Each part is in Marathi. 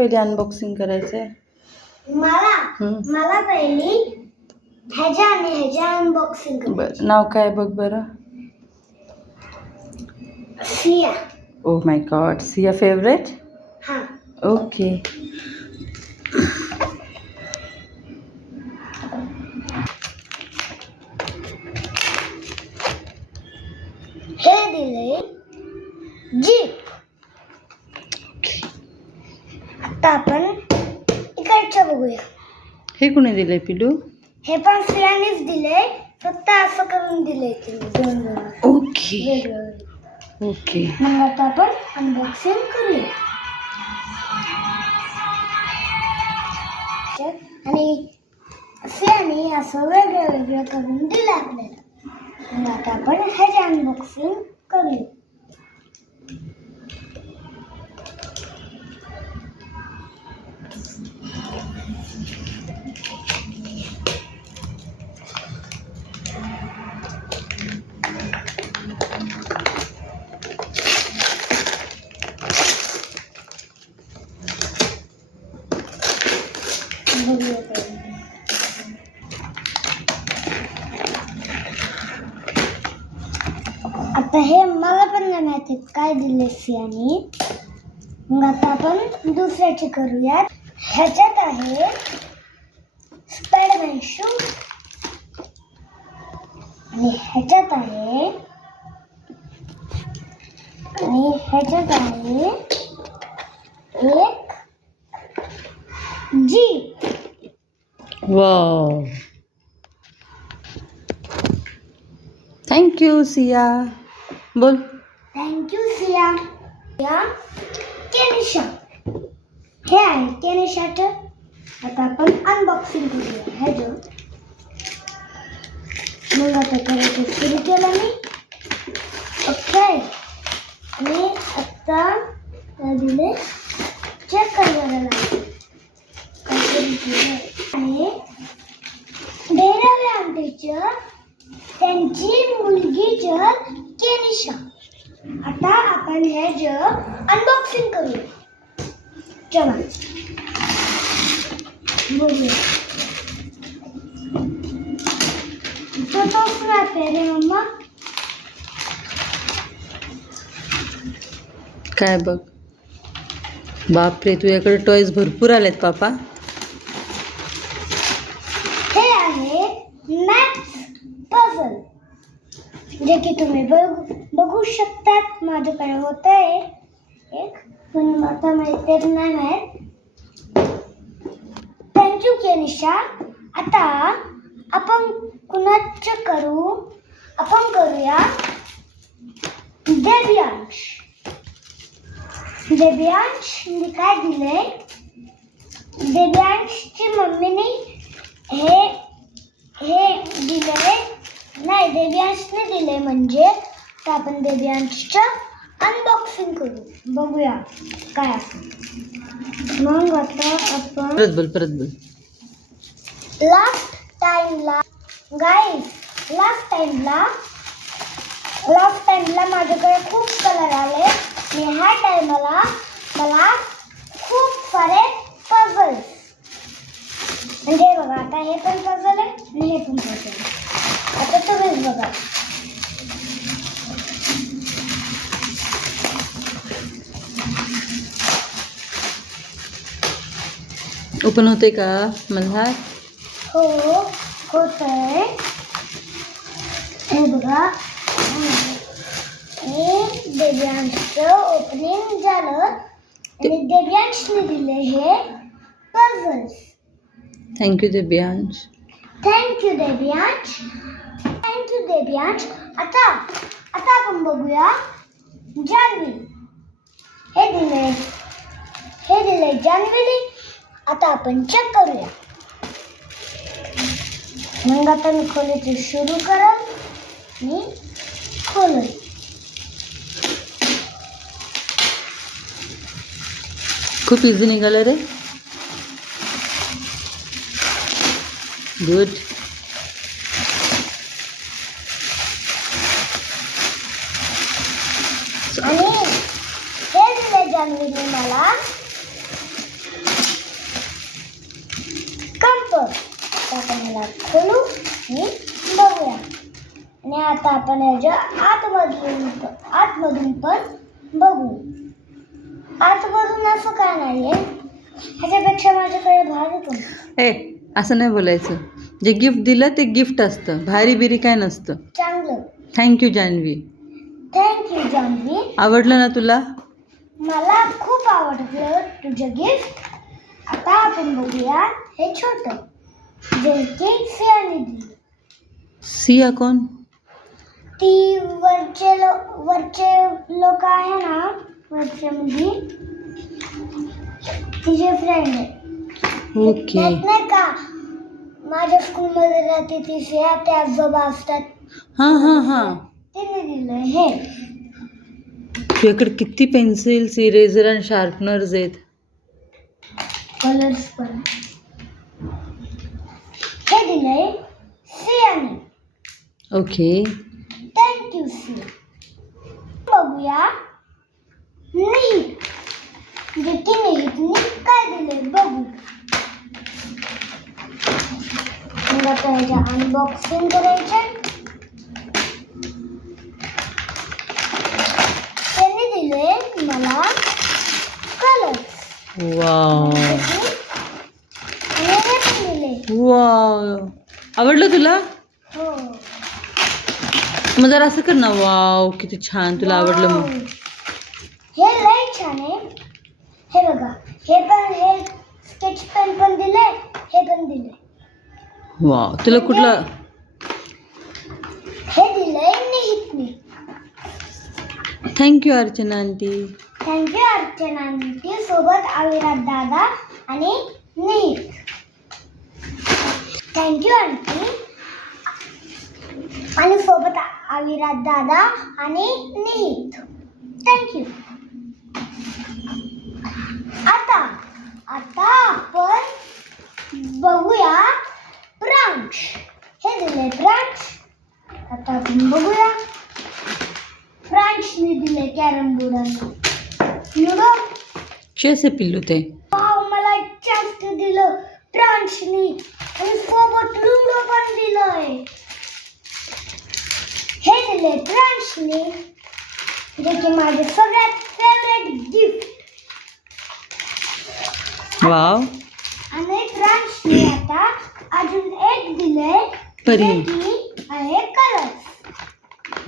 पहिली अनबॉक्सिंग करायचंय? मला पहिली ह्याच्या आणि ह्याच्या अनबॉक्सिंग करायची. बरं, नाव काय बघ बरं. Siya. Oh my God, Siya favourite. हां. ओके. हे दिले जीप. आता आपण इकडचं बघूया. हे कोणी दिलंय पिलू? हे पण सियानेच दिले, फक्त असं करून दिले दोन. Okay okay. मग आता आपण अनबॉक्सिंग करूया. आणि सियाने असं वेगळं करून दिलं आपल्याला. मग आता आपण ह्याचे अनबॉक्सिंग करूया. आता हे मला पण नाही माहिती काय दिले सियाने. मग आता आपण दुसऱ्याचे करूयात. ह्याच्यात आहे स्पायडरमॅन शूज आणि ह्याच्यात आहे एक जीप. Wow, thank you Siya. बोल. थँक्यू सिया. या केनिशा. हे आहे केनिशाचं. आता आपण अनबॉक्सिंग करूया ह्याचं. मग आता करायचं सुरू केलं मी. ओके. आणि आता दिले चेक करायला लागले. आणि डेरावे आंटीचं त्यांची मुलगीचं केनिशा. आता आपण ह्याचं अनबॉक्सिंग करूया. चला बघूया. तो स्क्रॅप आहे रे मम्मा. काय बघ. बापरे, तुझ्याकडे टॉयज भरपूर आलेत पापा. हे आहे मॅथ्स पझल, जे की तुम्ही बघू शकतात. माझ्याकडे होत आहे एक, पण आता माहिती नाही माहीत. Thank you Kenisha. आता आपण कुणाचं करू? आपण करूया देव्यांश. देव्यांशने काय दिले? देव्यांशची मम्मीने हे दिले नाही, देव्यांशने दिले म्हणजे. तर आपण देव्यांशचं अनबॉक्सिंग करू. बघूया काय असं. मग आता आपण परत बोल. लास्ट टाइमला माझ्याकडे खूप कलर आले. आणि ह्या टाइमला मला खूप सारे पझल्स. म्हणजे बघा, आता हे पण पझल आहे आणि हे पण पझल आहे. आता तुम्हीच बघा. ओपन होते का मला? हो होतंय. हे बघा, हे देव्यांशचं ओपनिंग झालं आणि देव्यांशने दिले हे puzzles. Thank you Devyansh. Thank you Devyansh. आता आपण बघूया जान्हवी. हे दिले जान्हवीने. आता आपण चेक करूया. मग आता मी खोलायचं सुरू करेल. मी खोलेल. खूप इझी निघालं रे. गुड. आणि हे दिले जान्हवीने मला याला खोलू आणि बघूया. आणि आता आपण याच्या आतमधून पण बघू. आतमधून असं काय नाहीये, ह्याच्यापेक्षा माझ्याकडे भारी पण. ए असं नाही बोलायचं. जे गिफ्ट दिलं ते गिफ्ट असतं, भारी बिरी काय नसतं. चांगलं. थँक्यू जान्हवी. थँक्यू जान्हवी. आवडलं ना तुला? मला खूप आवडलं तुझं गिफ्ट. आता आपण बघूया हे छोटं, जे की सियाने दिलं. सिया कोण? ती वरचे लोक आहे ना, वरचे म्हणजे तिचे फ्रेंड आहे. ओके. नाही का, माझ्या स्कूलमध्ये राहते ती सिया, ते आजोबा असतात. हां हां हां. तिने दिलं हे. तुझ्याकडे किती पेन्सिल्स, इरेझर आणि शार्पनर्स आहेत. कलर्स पण. हे दिलंय सियाने. ओके. थँक्यू सिया. बघूया निहित, म्हणजे ती निहितने काय दिले बघू. मग आता ह्याच्या अनबॉक्सिंग करायचे. त्यांनी दिले मला कलर्स. वाव आणि हे पण दिले. वाव. आवडलं तुला? हो. मग जरा असं कर ना. वाव किती छान. तुला आवडलं मग? हे लय छान आहे. हे बघा, हे स्केच पेन पण दिले, हे पण दिले. वाव. तुला कुठलं? हे दिलंय निहितने. Thank you Archana aunty. Thank you Archana aunty सोबत अविराज दादा आणि निहित. थँक्यू आंटी आणि सोबत अविराज दादा आणि निहित. थँक्यू. आता आपण बघूया ब्रांच. हे दिले ब्रांच. आता आपण बघूया. ब्रांचने दिले कॅरम बोर्ड आणि लुडो. चेस आहे पिल्लू ते. वाव, मला जास्त दिलं ब्रांचने आणि सोबत लुडो पण दिलंय. हे दिले ब्रांचने, जे की माझे सगळ्यात फेवरेट गिफ्ट. वाव. आणि ब्रांचने आता अजून एक दिलंय, परी. जे की आहे कलर्स.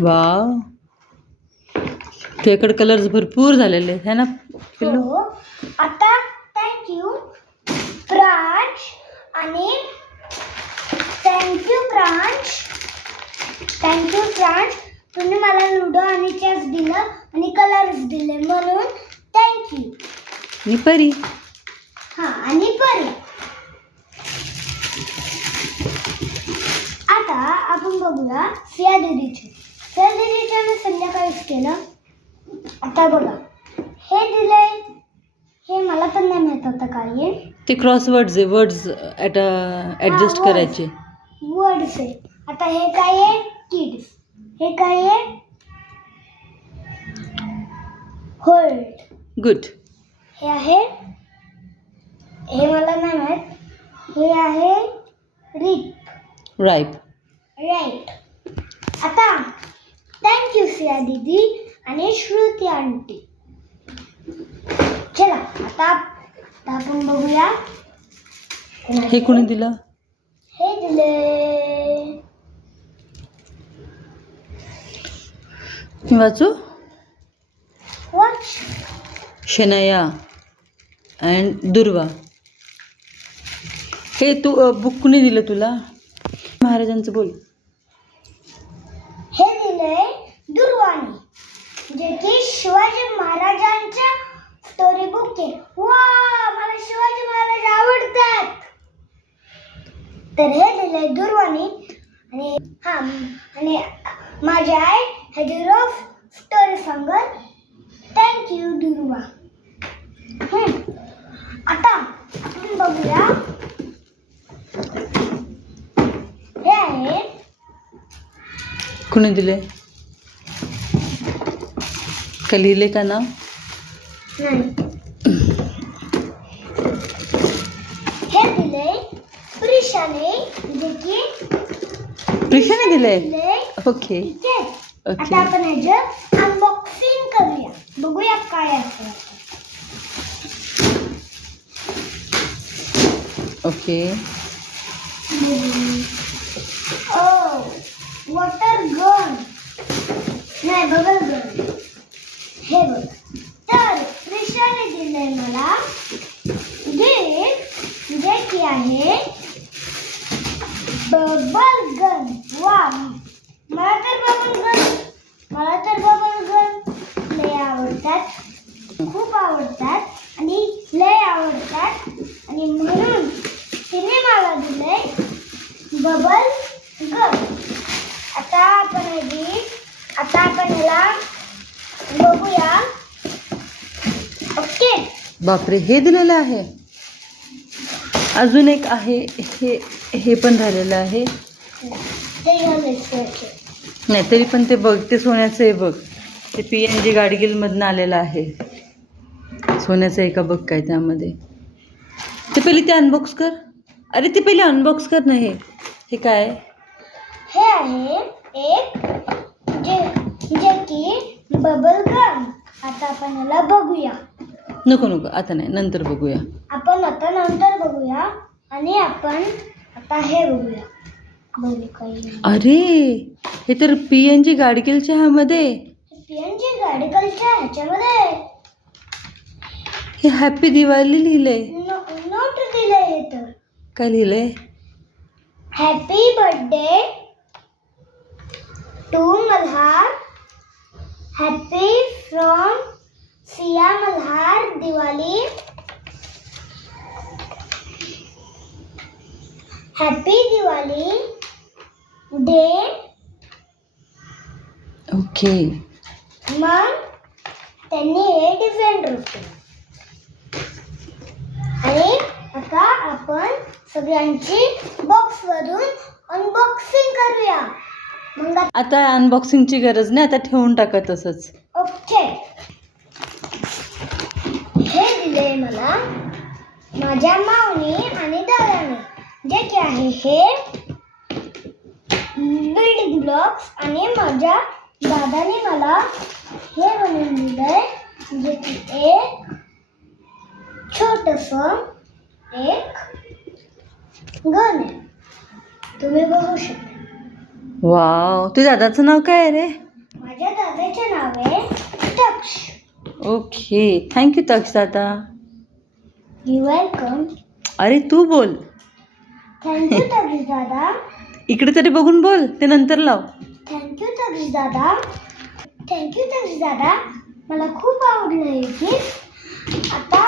वाव. तुझ्याकडे कलर्स भरपूर झालेले आहे ना पिल्लू? हो. आता थँक्यू ब्रांच आणि थँक्यू ब्रांच. तुम्ही मला लुडो आणि चेस दिलं आणि कलर्स दिले म्हणून थँक्यू. आणि परी. हां, आणि परी. आता आपण बघूया सिया दीदीचे मी संध्याकाळीच केलं. आता बघा हे दिलंय. हे मला पण नाही माहित होतं काय आहे. ते क्रॉसवर्ड्स आहे. Words adjust words. करायचे. वर्ड्स आहे. आता हे काय आहे किड्स. हे काय आहे होल्ड. गुड. हे आहे, हे मला नाही माहित. हे आहे रिप. राईप. राईट. आता थँक्यू सिया दीदी आणि श्रुती आंटी. चला आता आपण बघूया हे कोणी दिलं? हे दिले. मी वाचू? वॉच. शनाया अँड दुर्वा. हे तू बुक कुणी दिलं तुला? महाराजांचं बोल. हे दिलंय दुर्वाणी, जे की शिवाजी महाराजांच्या स्टोरी बुक आहे. वा, मला शिवाजी महाराज आवडतात. तर हे दिलंय दुर्वाणी. आणि आणि माझी आई ह्याची रोज स्टोरी सांगत. थँक्यू दुर्वा. आता आपण बघूया. हे आहे. कुणी दिले? का लिहिले का नाव? नाही. हे दिले प्रिशाने, जे की प्रिशाने दिलंय. दिलंय. ओके ठीक आहे. ओके आता आपण ह्याचं अनबॉक्सिंग करूया. बघूया काय असतं. ओके. वॉटर गन नाही, बबल गन. हे बघ. तर प्रिशाने दिलंय मला गिफ्ट जे की आहे बबल गन. वा, मला तर बबल गन लय आवडतात, खूप आवडतात आणि लय आवडतात आणि म्हणून तिने मला दिलंय बबल गन. आता आपण ह्याला बघूया. ओके. बापरे, हे दिलेलं आहे. अजून एक आहे, हे पण राहिलेलं आहे. ते घालायचं. नाही तरी पण ते बघ, ते सोन्याचं आहे बघ. ते PNG गाडगिलमधनं आलेलं आहे. सोन्याचं आहे का बघ काय त्यामध्ये. ते पहिले ते अनबॉक्स कर. अरे ते पहिले अनबॉक्स कर ना. हे काय आहे? हे आहे एक जे की बबल गम. आता आपण याला बघूया. नको आता नाही, नंतर बघूया. आपण आता नंतर बघूया आणि आपण आता हे बघूया. बघू काही. अरे हे तर PNG गाडगिलच्या ह्यामध्ये. PNG गाडगिलच्या ह्याच्यामध्ये हे हॅपी दिवाळी लिहिलंय. नोट दिलंय. हे तर काय लिहिलंय? Happy birthday to Malhar. Happy from Siya Malhar Diwali. Happy Diwali day. Okay. मग त्यांनी हे डिझाईन केलं. आणि आता आपण सगळ्यांची बॉक्समधून अनबॉक्सिंग करूया. मग आता अनबॉक्सिंगची गरज नाही, आता ठेवून टाका तसंच. ओके. हे दिले मला माझ्या मावनी आणि दादाने, जे की आहे हे बिल्डिंग ब्लॉक्स. आणि माझ्या दादाने मला हे बनवून दिलंय, जे की एक छोटंसं एक गन आहे. तुम्ही बघू शकता. वाव, तुझ्या दादाचं नाव काय आहे रे? माझ्या दादाचे नाव आहे तक्ष. ओके, थँक्यू तक्ष दादा. You welcome. अरे तू बोल. थँक्यू तक्ष दादा. इकडे तरी बघून बोल, ते नंतर लाव. थँक्यू तक्ष दादा. थँक्यू तक्ष दादा. मला खूप आवडलं हे गिफ्ट. आता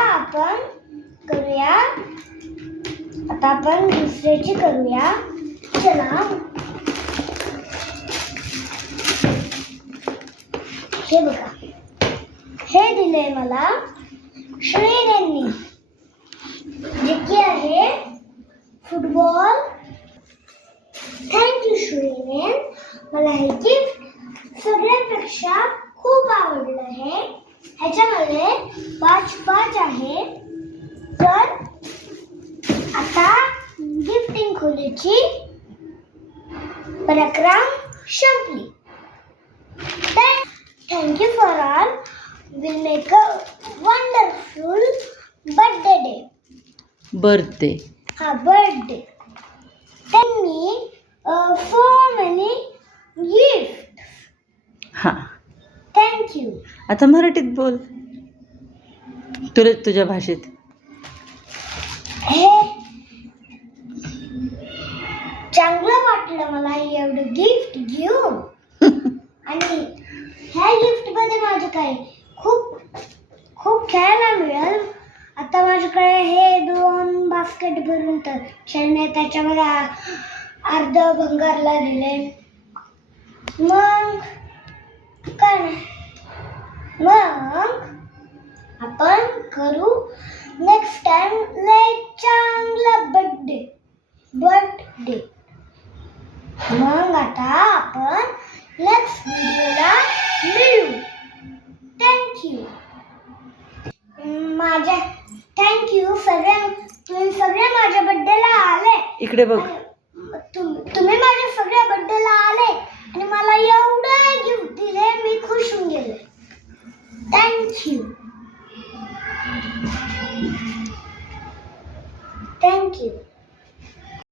आपण दुसऱ्याची करूया. चला. हे बघा. हे दिलंय मला श्रेयांनी, जे की आहे फुटबॉल. थँक्यू श्रेयन. मला हे गिफ्ट सगळ्यापेक्षा खूप आवडलं आहे. ह्याच्यामध्ये 5 आहे. तर आता गिफ्टिंग खोलीची प्रक्रिया संपली. Thank you for all. We'll make a wonderful birthday day. Birthday. Birthday. Send me so many gifts. हां, Thank you. आता मराठीत बोल, तुझ्या भाषेत. हे चांगलं वाटलं मला एवढं गिफ्ट घेऊन. आणि ह्या गिफ्ट मध्ये माझे काय खूप खेळायला मिळेल. आता माझ्याकडे हे 2 बास्केट भरून तर खेळणे, त्याच्यामध्ये अर्ध भंगारला दिले. मग काय नाही. मग आपण करू नेक्स्ट टाइम लय चांगला बर्थडे. मग आता आपण नेक्स्ट व्हिडिओला मिळू. थँक्यू. थँक्यू तुम्ही सगळे माझ्या बर्थडेला आले. इकडे बघ. तुम्ही माझ्या सगळ्या बर्थडेला आले आणि मला एवढं गिफ्ट दिले, मी खुश होऊन गेले. थँक्यू. थँक्यू.